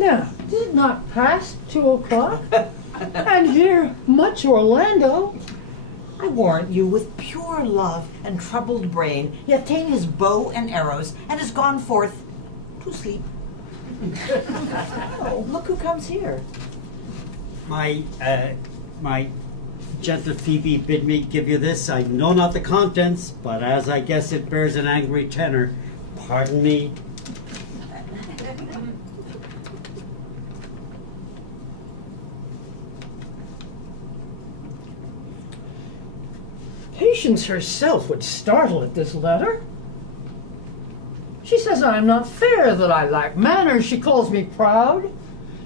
Now, is it not past 2 o'clock? And here much Orlando. I warrant you, with pure love and troubled brain, he hath ta'en his bow and arrows, and is gone forth to sleep. Oh, look who comes here. My gentle Phoebe bid me give you this. I know not the contents, but as I guess it bears an angry tenor, pardon me. Patience herself would startle at this letter. She says I am not fair, that I lack manners. She calls me proud,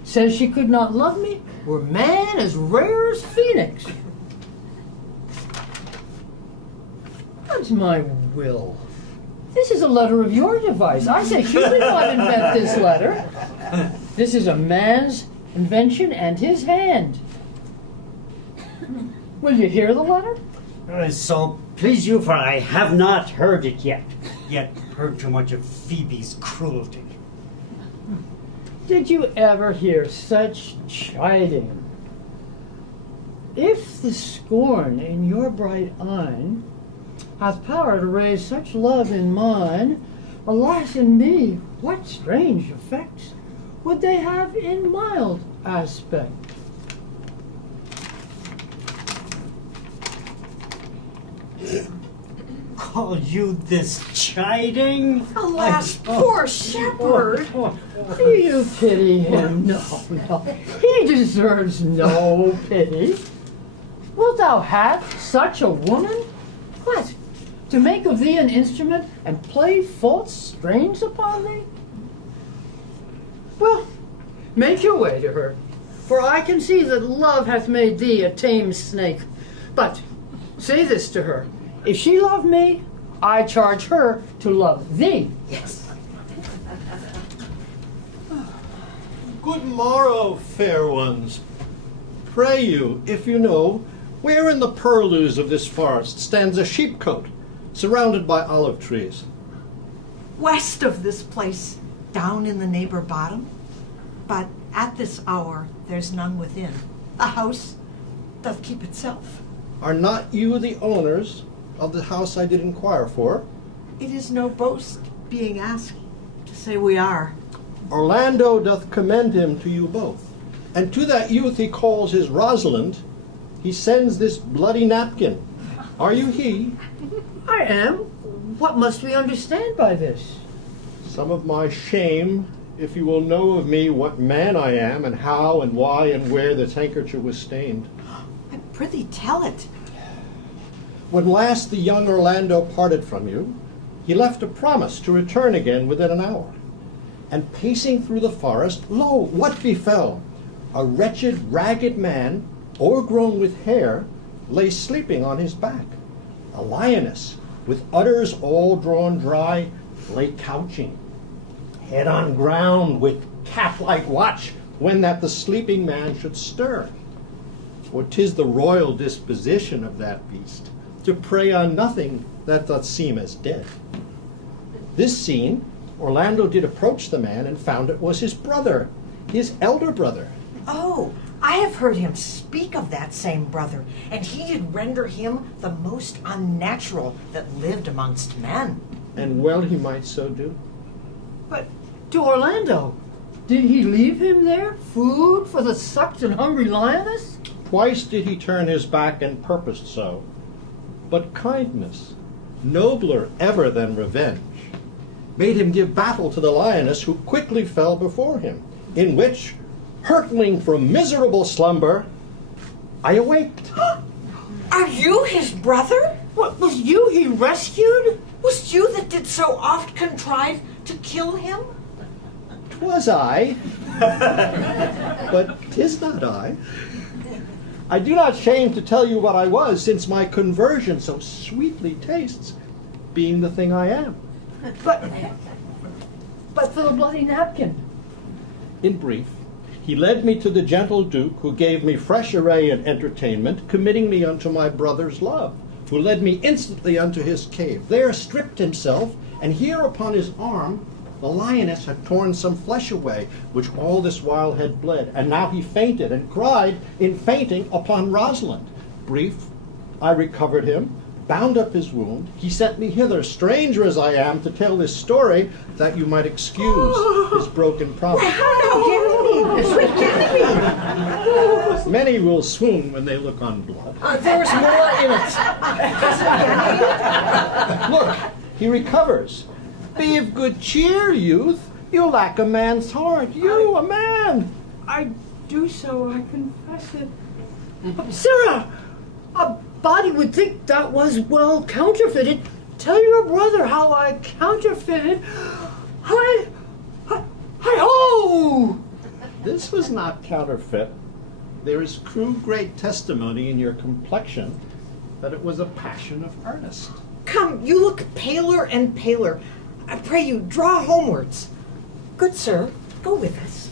says she could not love me, were man as rare as Phoenix. What's my will? This is a letter of your device. I say you did not invent this letter. This is a man's invention and his hand. Will you hear the letter? So please you, for I have not heard it yet heard too much of Phoebe's cruelty. Did you ever hear such chiding? If the scorn in your bright eye hath power to raise such love in mine, alas in me, what strange effects would they have in mild aspect? Call you this chiding? Alas, poor shepherd. Do you pity him? No, he deserves no pity. Wilt thou have such a woman? What, to make of thee an instrument and play false strings upon thee? Well, make your way to her, for I can see that love hath made thee a tame snake. But say this to her: if she love me, I charge her to love thee. Yes. Good morrow, fair ones. Pray you, if you know, where in the purlieus of this forest stands a sheepcote, surrounded by olive trees? West of this place, down in the neighbor bottom. But at this hour there's none within. The house doth keep itself. Are not you the owners of the house I did inquire for? It is no boast being asked to say we are. Orlando doth commend him to you both, and to that youth he calls his Rosalind, he sends this bloody napkin. Are you he? I am. What must we understand by this? Some of my shame, if you will know of me what man I am, and how and why and where this handkerchief was stained. I prithee tell it. When last the young Orlando parted from you, he left a promise to return again within an hour. And pacing through the forest, lo, what befell? A wretched, ragged man, o'ergrown with hair, lay sleeping on his back. A lioness, with udders all drawn dry, lay couching, head on ground, with cat-like watch, when that the sleeping man should stir. For 'tis the royal disposition of that beast to prey on nothing that doth seem as dead. This seen, Orlando did approach the man, and found it was his brother, his elder brother. Oh, I have heard him speak of that same brother, and he did render him the most unnatural that lived amongst men. And well he might so do. But to Orlando, did he leave him there, food for the sucked and hungry lioness? Twice did he turn his back and purposed so. But kindness, nobler ever than revenge, made him give battle to the lioness, who quickly fell before him, in which, hurtling from miserable slumber, I awaked. Are you his brother? What, was you he rescued? Was you that did so oft contrive to kill him? 'Twas I, but 'tis not I. I do not shame to tell you what I was, since my conversion so sweetly tastes, being the thing I am. But for the bloody napkin. In brief, he led me to the gentle Duke, who gave me fresh array and entertainment, committing me unto my brother's love, who led me instantly unto his cave. There stripped himself, and here upon his arm The lioness had torn some flesh away, which all this while had bled, and now he fainted and cried in fainting upon Rosalind. Brief, I recovered him, bound up his wound. He sent me hither, stranger as I am, to tell this story, that you might excuse his broken promise. Many will swoon when they look on blood. There's more in it. Look, he recovers. Be of good cheer, youth. You lack a man's heart. You, a man. I do so, I confess it. Sarah, a body would think that was well counterfeited. Tell your brother how I counterfeited. Hi-ho! This was not counterfeit. There is true great testimony in your complexion that it was a passion of earnest. Come, you look paler and paler. I pray you, draw homewards. Good sir, go with us.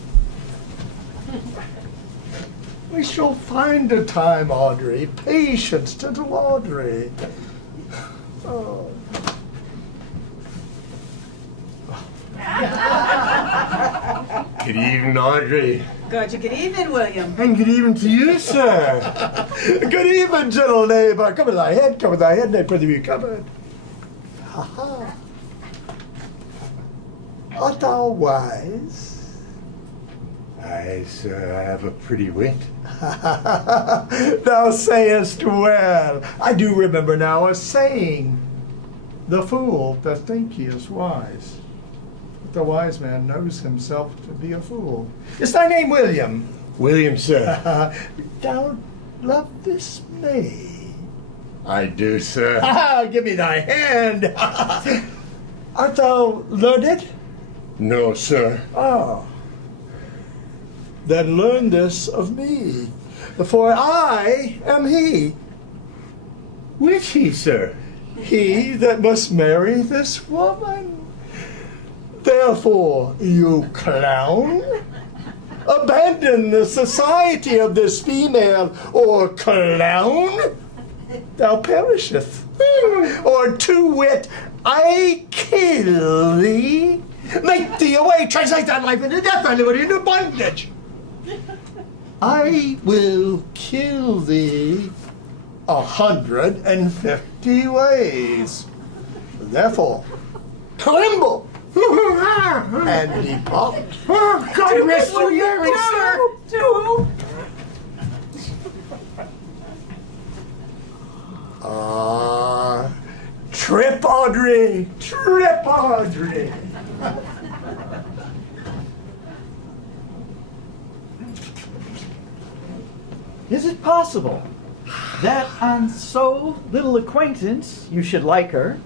We shall find a time, Audrey. Patience, gentle Audrey. Oh. Good evening, Audrey. Good evening, William. And good evening to you, sir. Good evening, gentle neighbor. Come with thy head, nay, prithee, come in. Ha ha. Art thou wise? Aye, sir, I have a pretty wit. Thou sayest well. I do remember now a saying. The fool doth think he is wise, but the wise man knows himself to be a fool. Is thy name William? William, sir. Thou love this maid? I do, sir. Give me thy hand. Art thou learned? No, sir. Oh. Then learn this of me, for I am he. Which he, sir? He that must marry this woman. Therefore, you clown, abandon the society of this female, or clown, thou perisheth. Or to wit, I kill thee, make thee away, translate thy life into death, thy liberty into bondage. I will kill thee 150 ways. Therefore, tremble and depart. God rest you, young sir. Trip, Audrey. Trip, Audrey. Is it possible that on so little acquaintance you should like her,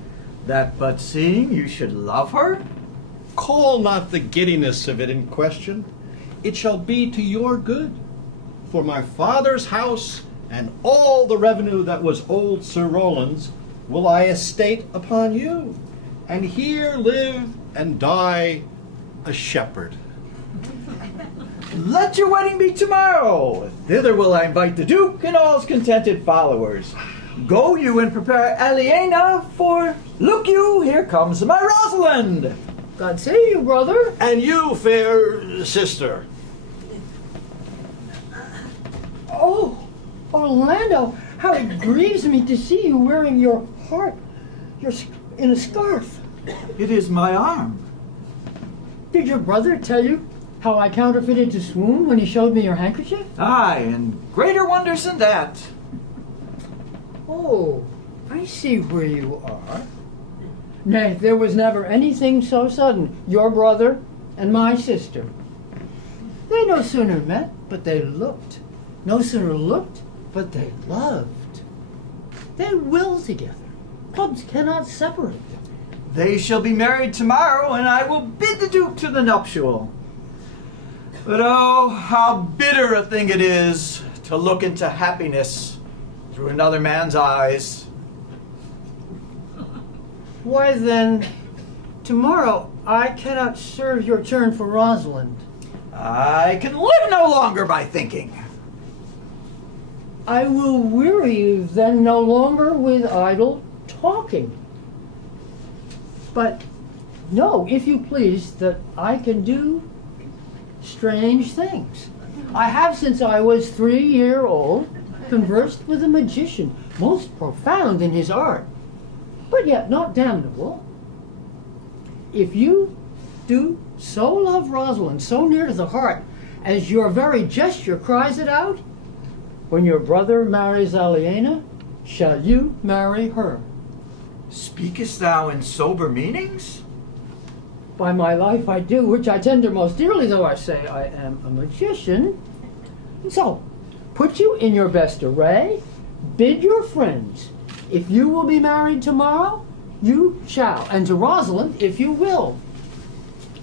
that but seeing you should love her? Call not the giddiness of it in question. It shall be to your good. For my father's house and all the revenue that was old Sir Rowland's will I estate upon you, and here live and die a shepherd. Let your wedding be tomorrow. Thither will I invite the Duke and all his contented followers. Go you and prepare Aliena, for look you, here comes my Rosalind. God save you, brother. And you, fair sister. Oh, Orlando, how it grieves me to see you wearing your heart in a scarf. It is my arm. Did your brother tell you how I counterfeited to swoon when he showed me your handkerchief? Aye, and greater wonders than that. Oh, I see where you are. Nay, there was never anything so sudden. Your brother and my sister. They no sooner met, but they looked. No sooner looked, but they loved. They will together. Clubs cannot separate them. They shall be married tomorrow, and I will bid the Duke to the nuptial. But oh, how bitter a thing it is to look into happiness through another man's eyes. Why then, tomorrow I cannot serve your turn for Rosalind. I can live no longer by thinking. I will weary you then no longer with idle talking. But know, if you please, that I can do strange things. I have, since I was 3-year-old, conversed with a magician, most profound in his art, but yet not damnable. If you do so love Rosalind, so near to the heart, as your very gesture cries it out, when your brother marries Aliena, shall you marry her? Speakest thou in sober meanings? By my life I do, which I tender most dearly, though I say I am a magician. So, put you in your best array, bid your friends, if you will be married tomorrow, you shall, and to Rosalind, if you will.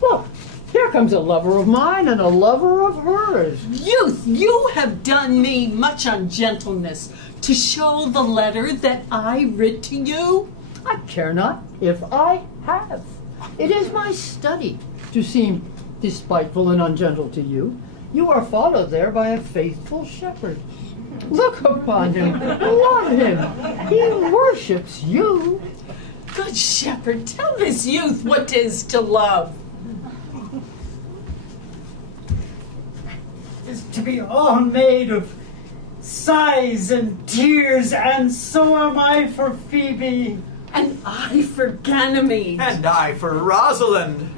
Look, here comes a lover of mine and a lover of hers. Youth, you have done me much ungentleness to show the letter that I writ to you. I care not if I have. It is my study to seem despiteful and ungentle to you. You are followed there by a faithful shepherd. Look upon him, love him. He worships you. Good shepherd, tell this youth what 'tis to love. Is to be all made of sighs and tears, and so am I for Phoebe. And I for Ganymede. And I for Rosalind.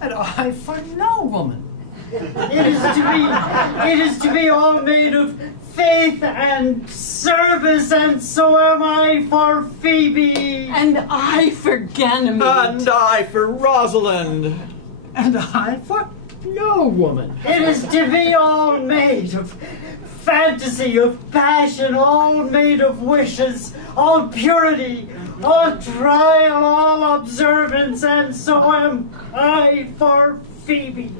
And I for no woman. It is to be all made of faith and service, and so am I for Phoebe. And I for Ganymede. And I for Rosalind. And I for no woman. It is to be all made of fantasy, of passion, all made of wishes, all purity, all trial, all observance, and so am I for Phoebe.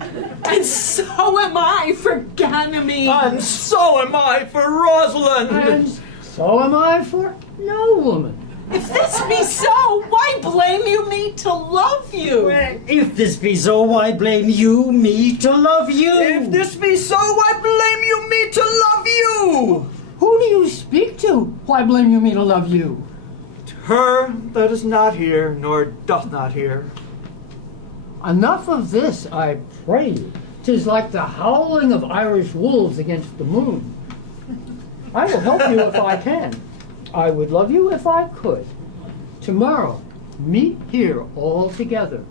And so am I for Ganymede. And so am I for Rosalind. And so am I for no woman. If this be so, why blame you me to love you? If this be so, why blame you me to love you? If this be so, why blame you me to love you? Who do you speak to? Why blame you me to love you? Her that is not here, nor doth not hear. Enough of this, I pray you. 'Tis like the howling of Irish wolves against the moon. I will help you if I can. I would love you if I could. Tomorrow, meet here all together.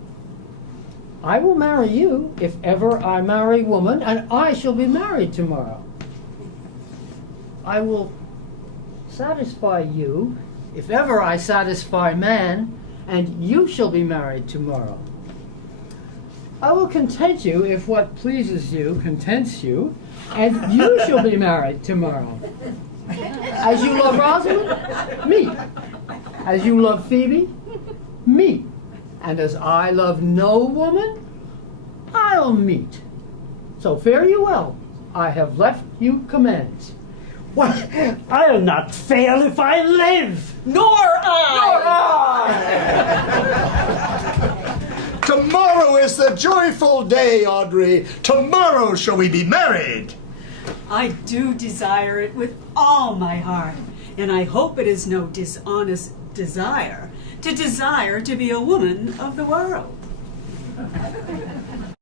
I will marry you if ever I marry woman, and I shall be married tomorrow. I will satisfy you if ever I satisfy man, and you shall be married tomorrow. I will content you if what pleases you contents you, and you shall be married tomorrow. As you love Rosalind, me. As you love Phoebe, me. And as I love no woman, I'll meet. So fare you well. I have left you commands. Why, I'll not fail if I live. Nor I. Tomorrow is the joyful day, Audrey. Tomorrow shall we be married. I do desire it with all my heart, and I hope it is no dishonest desire to be a woman of the world.